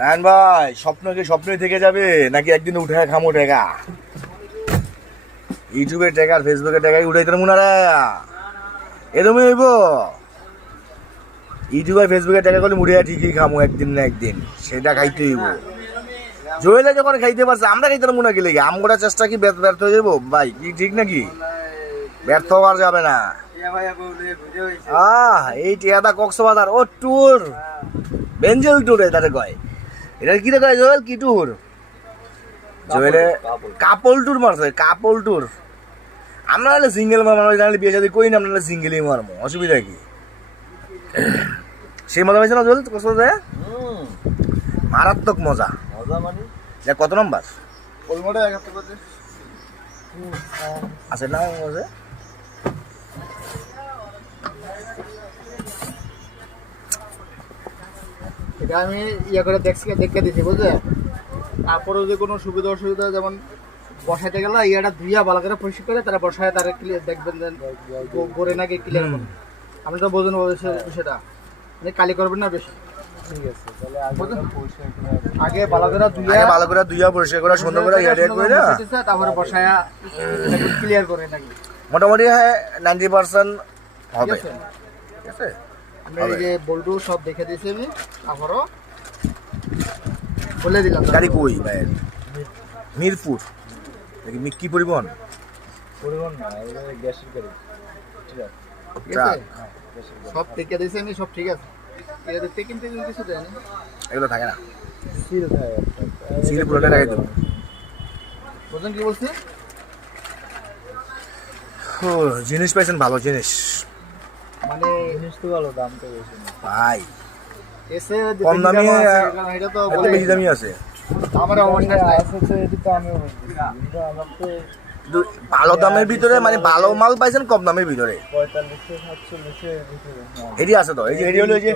রায়ন ভাই, স্বপ্ন কি স্বপ্নই থেকে যাবে নাকি একদিন উঠে খামো টাকা? ইউটিউবের টাকা আর ফেসবুকের টাকাই উঠাইতে মনে রে এরমই হইব। ইউটিউব আর ফেসবুকের টাকা করলে মুড়িয়া ঠিকই খামো একদিন না একদিন, সেটা খাইতে হইব। জয়েলে যখন খাইতে পারছে আমরা খাইতে মনে গেলে আমরা চেষ্টা কি ব্যর্থ হয়ে যাবো ভাই? কি ঠিক নাকি? ব্যর্থ হওয়ার যাবে না। এই টিয়াদা কক্সবাজার ও ট্যুর বেঞ্জেল ট্যুর এটারে কয়। এটা কি রে কয় জয়েল, কি ট্যুর? জয়েলে কাপল ট্যুর মারছে, কাপল ট্যুর। আমরা হলে সিঙ্গেল মানুষ জানলে বিয়ে শাদী করি না, আমরা সিঙ্গেলই মারবো, অসুবিধা কি? সেই মজা পাইছে না জয়েল কক্সবাজারে? মারাত্মক মজা। মজা কত নম্বর? আছে না মজা? এটা আমি করে দেখে দিচ্ছি বুঝলে। তারপরেও যে কোনো সুবিধা অসুবিধা, যেমন বসাইতে গেলে ইয়াটা ধুইয়া ভালো করে পরিষ্কার করে তারা বসায়, তারা ক্লিয়ার দেখবেন গড়ে নাকি ক্লিয়ার করবেন। আপনি তো বোঝেন সেটা, মানে কালি করবেন না বেশি। ঠিক আছে, তাহলে আগে ভালো করে ধুইয়া পরিষ্কার করে সুন্দর করে তারপরে বসায়া ক্লিয়ার করে নাকি মোটামুটি 90% হবে। ঠিক আছে, আমি এই যে বল্টু সব দেখে দিয়েছি, আমি আবারও বলে দিলাম। গাড়ি কই ভাইয়ের? মিরপুর নাকি মিক্কি পরিবহন? না, গ্যাসের গাড়ি। ঠিক আছে, সব দেখে দিয়েছি আমি, সব ঠিক আছে। এটা দেখতে কিন্তু কিছু দেয় না, এগুলো থাকে না, সিল পুরোটা রেখে দেবো। বুঝলেন কি বলছি? জিনিস পাইছেন, ভালো জিনিস। মানে জিনিস তো ভালো, দাম তো বেশি ভাই। এসে কম দামি, এটা তো বেশি দামি আছে। আমার অবস্থা আছে, এটা তো আমি আমার তো ভালো দামের ভিতরে, মানে ভালো মাল পাইছেন কম দামের ভিতরে। 45-47 এডি আছে তো, এই যে এডি হলো, ওই যে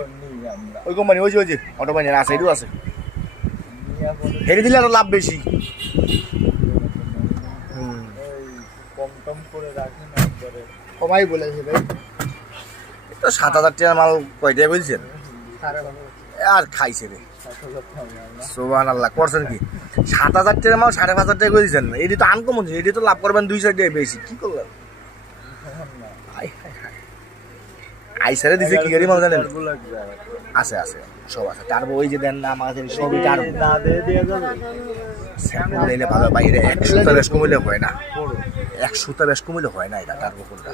ওই কোম্পানি, ওই যে অটো বানিয়ে আছে, এডিও আছে। এডি দিলে আরো লাভ বেশি। কম টম করে রাখেন, কমাই বলেছে ভাই। তো 7,000 টাকার মাল কয়টায় বলছেন? আর খাইছে রে, সুবহানাল্লাহ। করছেন কি 7,000 টাকার মাল 5,500 টাকা করে দিচ্ছেন? এটি তো আনকমন, এটি তো লাভ করবেন 2 সাইডে বেশি। কি করলেন? আইসারে দিছে কি গাড়ি মাল জানেন? আছে আছে, সব আছে। টার্বো ওই যে দেন না আমাদের সবই টার্বো। না দিয়ে দেয়া যাবে, স্যাম্পল দিলে ভালো। বাইরে 100 টা বেশ কমিলে হয় না, 100 টা বেশ কমিলে হয় না। এটা টার্বো কোনটা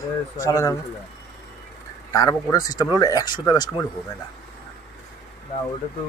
টার্বো করে সিস্টেম হলো 100 টা বেশ কমিলে হবে না। ওটা তো